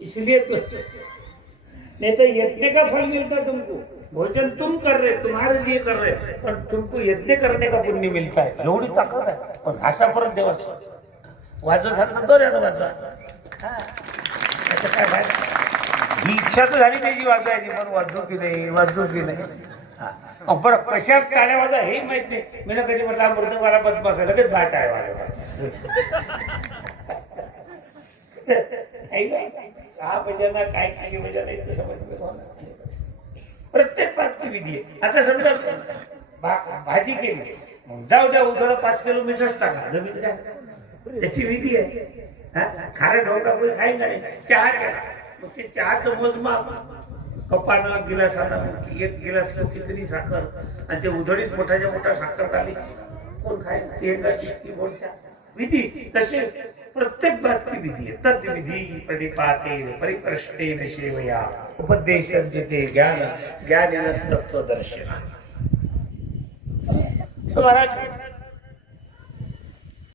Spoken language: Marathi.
इसलिए तो नहीं तो यज्ञ का फल मिलता तुमको भोजन तुम कर रहे तुम्हारे लिए कर रहे पण तुमको यज्ञ करने का पुण्य मिलता है एवढी ताकद आहे पण भाषा परत देवाचं वाजत सांगतो तो रे आता वाजवा हा. काय फायदा? ही इच्छा तर झाली त्याची वाजवायची पण वाजू की नाही वाजू की नाही हा. अहो, बरं कशा टाळ्या वाजा हे माहीत नाही. मी ना कधी म्हटलं मृत मला बंद आहे. लगेच भाट टाळ्या वाजवा. का? म्हणजे काय काय बजाना म्हणजे समजलं प्रत्येक बाबती विधी आहे. आता समजा भाजी केली. जाऊ द्या उधळ पाच किलोमीटर टाका. जमीन काय त्याची विधी आहे. हा? ढोका खाईन नाही? चहा घ्या. मग ते चहाचं मोजमाप. कपानं गिलास मग एक गिलास किती साखर आणि ते उधळीच मोठ्याच्या मोठा साखर झाली कोण खाईल बोलच्या विधी तसे प्रत्येक बात की विधी आहे तद विधी परिपाते परिप्रष्टे सेवया उपदेश ज्ञान ज्ञान तत्व दर्शन महाराज